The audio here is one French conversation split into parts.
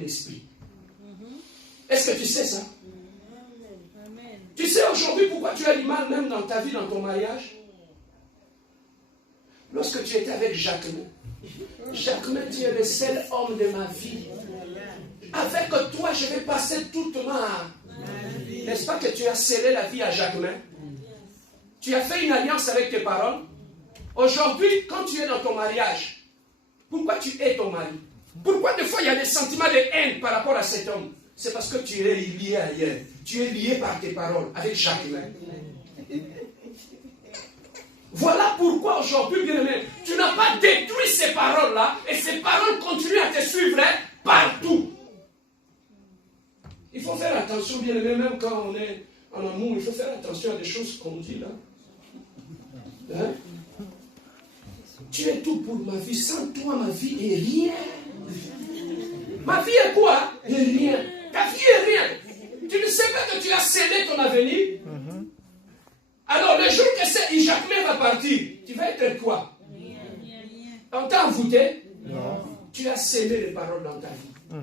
Saint-Esprit. Est-ce que tu sais ça? Tu sais aujourd'hui pourquoi tu as du mal même dans ta vie, dans ton mariage? Lorsque tu étais avec Jacquemin, tu es le seul homme de ma vie. Avec toi, je vais passer toute ma... N'est-ce pas que tu as scellé la vie à Jacquemin? Tu as fait une alliance avec tes paroles. Aujourd'hui, quand tu es dans ton mariage, pourquoi tu hais ton mari? Pourquoi des fois il y a des sentiments de haine par rapport à cet homme? C'est parce que tu es lié ailleurs. Tu es lié par tes paroles avec Jacquemin. Voilà pourquoi aujourd'hui, bien-aimé, tu n'as pas détruit ces paroles-là et ces paroles continuent à te suivre partout. Il faut faire attention, bien-aimé, même quand on est en amour, il faut faire attention à des choses qu'on dit là. Hein? Tu es tout pour ma vie. Sans toi, ma vie est rien. Ma vie est quoi? Est rien. Ta vie est rien. Tu ne sais pas que tu as scellé ton avenir. Alors, le jour que Jacquemin va partir, tu vas être quoi? On t'a envoûté? Non. Tu as scellé les paroles dans ta vie.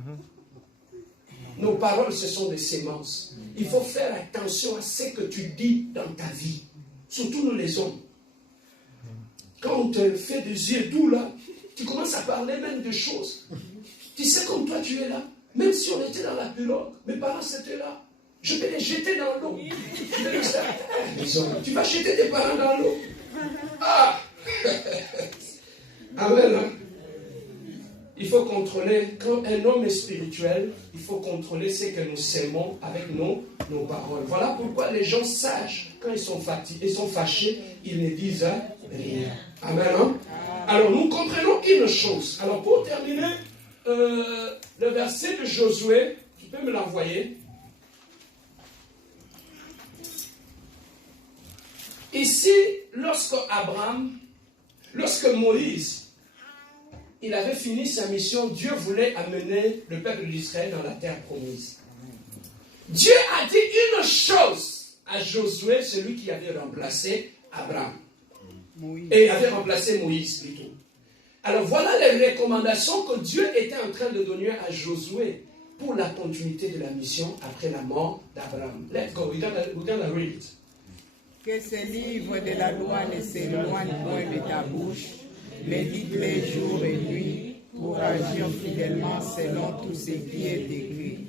Nos paroles, ce sont des sémences. Il faut faire attention à ce que tu dis dans ta vie. Surtout nous les hommes. Quand on te fait des yeux doux là, tu commences à parler même de choses. Tu sais comme toi tu es là. Même si on était dans la pirogue, mes parents étaient là. Je vais les jeter dans l'eau. Tu vas jeter tes parents dans l'eau. Ah! Amen. Hein? Il faut contrôler, quand un homme est spirituel, il faut contrôler ce que nous sémons avec nos paroles. Voilà pourquoi les gens sages, quand ils sont fatigués, ils sont fâchés, ils ne disent rien. Amen. Hein? Alors nous comprenons une chose. Alors pour terminer, le verset de Josué, tu peux me l'envoyer. Ici, lorsque Moïse, il avait fini sa mission, Dieu voulait amener le peuple d'Israël dans la terre promise. Dieu a dit une chose à Josué, celui qui avait remplacé Abraham. Et avait remplacé Moïse plutôt. Alors voilà les recommandations que Dieu était en train de donner à Josué pour la continuité de la mission après la mort d'Abraham. Let's go, we're gonna read it. Que ce livre de la loi ne s'éloigne point de ta bouche, médite-les jour et nuit pour agir fidèlement selon tout ce qui est écrit.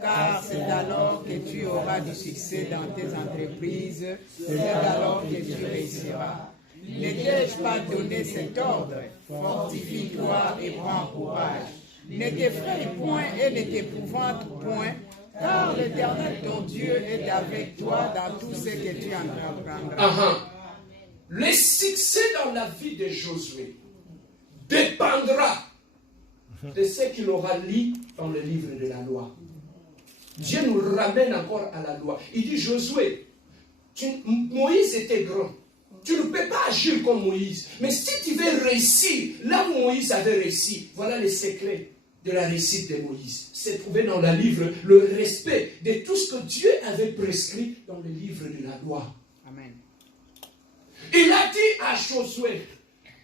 Car c'est alors que tu auras du succès dans tes entreprises, c'est alors que tu réussiras. Ne t'ai-je pas donné cet ordre? Fortifie-toi et prends courage. Ne t'effraie point et ne t'épouvante point, car l'Éternel ton Dieu est avec toi dans tout ce que tu entreprendras. Le succès dans la vie de Josué dépendra de ce qu'il aura lu dans le livre de la loi. Dieu nous ramène encore à la loi. Il dit, Josué, Moïse était grand. Tu ne peux pas agir comme Moïse. Mais si tu veux réussir, là où Moïse avait réussi, voilà les secrets de la réussite de Moïse. C'est trouvé dans le livre le respect de tout ce que Dieu avait prescrit dans le livre de la loi. Amen. Il a dit à Josué,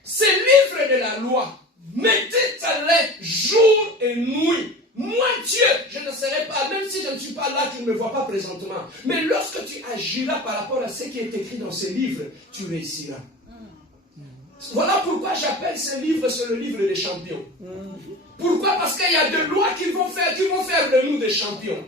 ce livre de la loi, mettez-le jour et nuit. Moi, Dieu, je ne serai pas, même si je ne suis pas là, tu ne me vois pas présentement. Mais lorsque tu agiras par rapport à ce qui est écrit dans ce livre, tu réussiras. Voilà pourquoi j'appelle ce livre, c'est le livre des champions. Pourquoi? Parce qu'il y a des lois qui vont faire de nous des champions.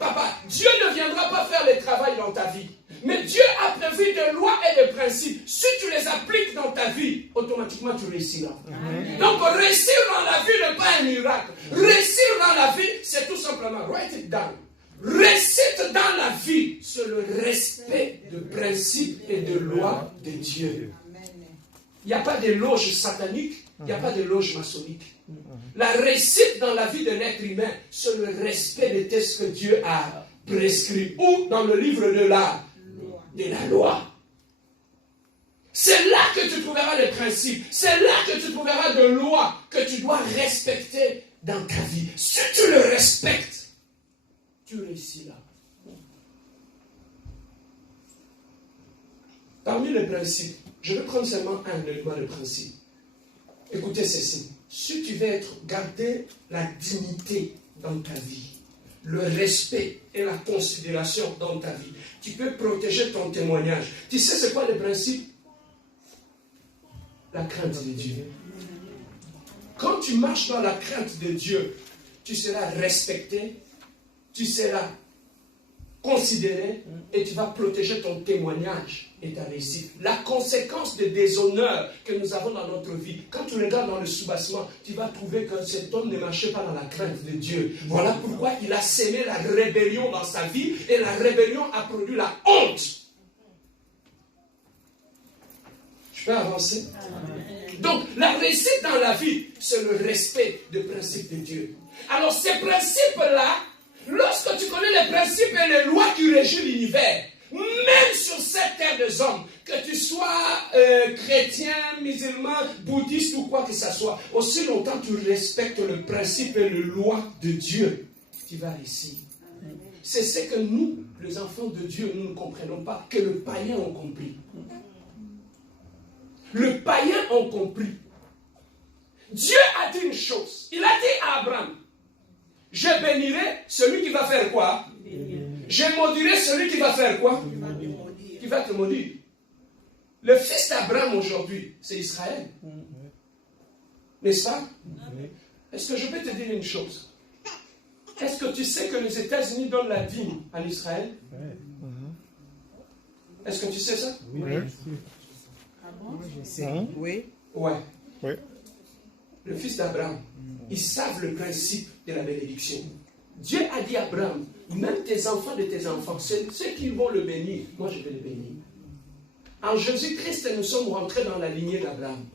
Papa, Dieu ne viendra pas faire le travail dans ta vie. Mais Dieu a prévu des lois et des principes. Si tu les appliques dans ta vie, automatiquement tu réussiras. Amen. Donc réussir dans la vie n'est pas un miracle. Réussir dans la vie, c'est tout simplement, write it down. Réussite dans la vie, c'est le respect de principes et de lois de Dieu. Il n'y a pas de loge satanique, il n'y a pas de loge maçonnique. La réussite dans la vie de l'être humain, c'est le respect de ce que Dieu a prescrit. Ou dans le livre de la loi. C'est là que tu trouveras les principes. C'est là que tu trouveras des lois que tu dois respecter dans ta vie. Si tu le respectes, tu réussiras. Parmi les principes, je vais prendre seulement un élément de principe. Écoutez ceci. Si tu veux garder la dignité dans ta vie, le respect et la considération dans ta vie, tu peux protéger ton témoignage. Tu sais c'est quoi le principe? La crainte de Dieu. Quand tu marches dans la crainte de Dieu, tu seras respecté, tu seras considéré et tu vas protéger ton témoignage et ta réussite. La conséquence des déshonneurs que nous avons dans notre vie, quand tu regardes dans le soubassement, tu vas trouver que cet homme ne marchait pas dans la crainte de Dieu. Voilà pourquoi il a sémé la rébellion dans sa vie et la rébellion a produit la honte. Je peux avancer? Donc, la réussite dans la vie, c'est le respect des principes de Dieu. Alors, ces principes-là, lorsque tu connais les principes et les lois qui régissent l'univers, même sur cette terre des hommes, que tu sois chrétien, musulman, bouddhiste ou quoi que ce soit, aussi longtemps tu respectes le principe et les lois de Dieu, tu vas réussir. C'est ce que nous, les enfants de Dieu, nous ne comprenons pas, que le païen a compris. Le païen a compris. Dieu a dit une chose. Il a dit à Abraham, je bénirai celui qui va faire quoi? Je maudirai celui qui va faire quoi? Qui va te maudire. Le fils d'Abraham aujourd'hui, c'est Israël. N'est-ce pas? Est-ce que je peux te dire une chose? Est-ce que tu sais que les États-Unis donnent la dîme en Israël? Est-ce que tu sais ça? Oui. Je sais. Oui. Ouais. Le fils d'Abraham, ils savent le principe de la bénédiction. Dieu a dit à Abraham, même tes enfants de tes enfants, ceux qui vont le bénir, moi je vais le bénir. En Jésus-Christ, nous sommes rentrés dans la lignée d'Abraham.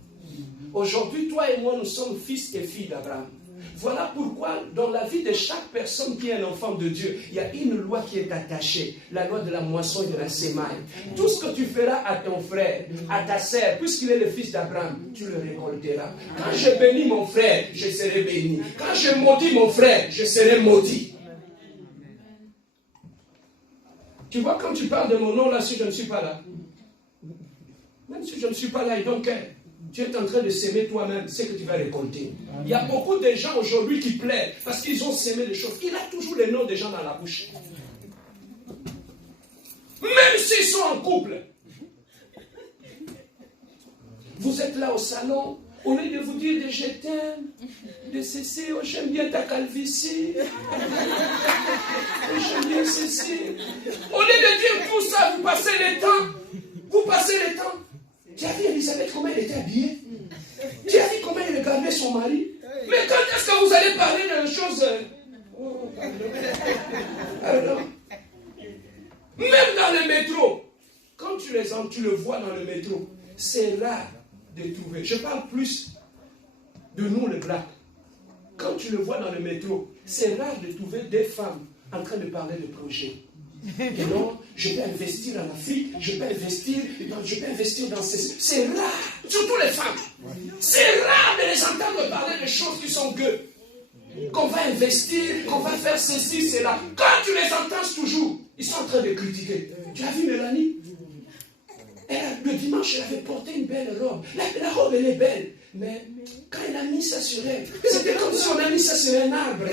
Aujourd'hui, toi et moi, nous sommes fils et filles d'Abraham. Voilà pourquoi, dans la vie de chaque personne qui est un enfant de Dieu, il y a une loi qui est attachée, la loi de la moisson et de la sémaille. Tout ce que tu feras à ton frère, à ta sœur, puisqu'il est le fils d'Abraham, tu le récolteras. Quand je bénis mon frère, je serai béni. Quand je maudis mon frère, je serai maudit. Tu vois, quand tu parles de mon nom là, si je ne suis pas là, même si je ne suis pas là, et donc, tu es en train de s'aimer toi-même, c'est que tu vas récolter. Il y a beaucoup de gens aujourd'hui qui plaident parce qu'ils ont sémé des choses. Il a toujours les noms des gens dans la bouche. Même s'ils sont en couple. Vous êtes là au salon, au lieu de vous dire je t'aime, de ceci, oh, j'aime bien ta calvitie, oh, j'aime bien ceci. Au lieu de dire tout ça, vous passez le temps. Vous passez le temps. Tu as vu Elisabeth comment elle était habillée? Tu as vu comment elle regardait son mari? Mais quand est-ce que vous allez parler de choses? Même dans le métro, quand tu le vois dans le métro, c'est rare de trouver. Je parle plus de nous les blacks. Quand tu le vois dans le métro, c'est rare de trouver des femmes en train de parler de projets. Et non, je peux investir en Afrique, je peux investir dans ces... C'est rare, surtout les femmes. C'est rare de les entendre parler de choses qui sont gueux. Qu'on va investir, qu'on va faire ceci, cela. Quand tu les entends toujours, ils sont en train de critiquer. Tu as vu Mélanie? Le dimanche, elle avait porté une belle robe. La robe, elle est belle. Mais quand elle a mis ça sur elle, c'était comme si on a mis ça sur un arbre.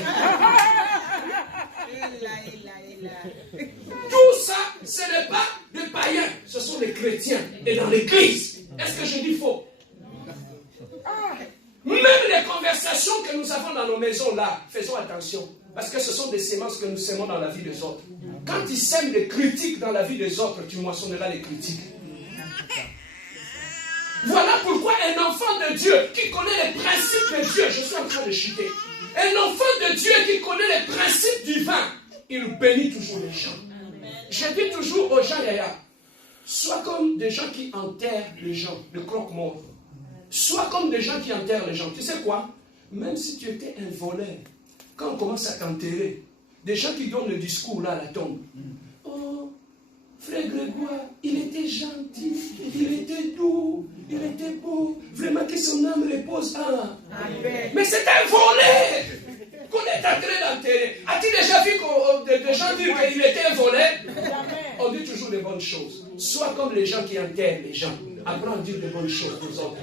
Tout ça, ce n'est pas des païens, ce sont des chrétiens. Et dans l'église, est-ce que je dis faux? Même les conversations que nous avons dans nos maisons là, faisons attention. Parce que ce sont des semences que nous sémons dans la vie des autres. Quand tu sèmes des critiques dans la vie des autres, tu moissonneras les critiques. Voilà pourquoi un enfant de Dieu qui connaît les principes de Dieu, je suis en train de chuter. Un enfant de Dieu qui connaît les principes divins, il bénit toujours les gens. Je dis toujours aux gens, Yaya, sois comme des gens qui enterrent les gens, le croque-mort. Sois comme des gens qui enterrent les gens. Tu sais quoi? Même si tu étais un voleur, quand on commence à t'enterrer, des gens qui donnent le discours là à la tombe. Oh, frère Grégoire, il était gentil, il était doux, il était beau. Vraiment que son âme repose en. Mais c'est un voleur qu'on est en train d'enterrer. As-tu déjà vu des gens dire qu'il était un voleur? On dit toujours les bonnes choses. Sois comme les gens qui enterrent les gens. Apprends à dire les bonnes choses aux autres.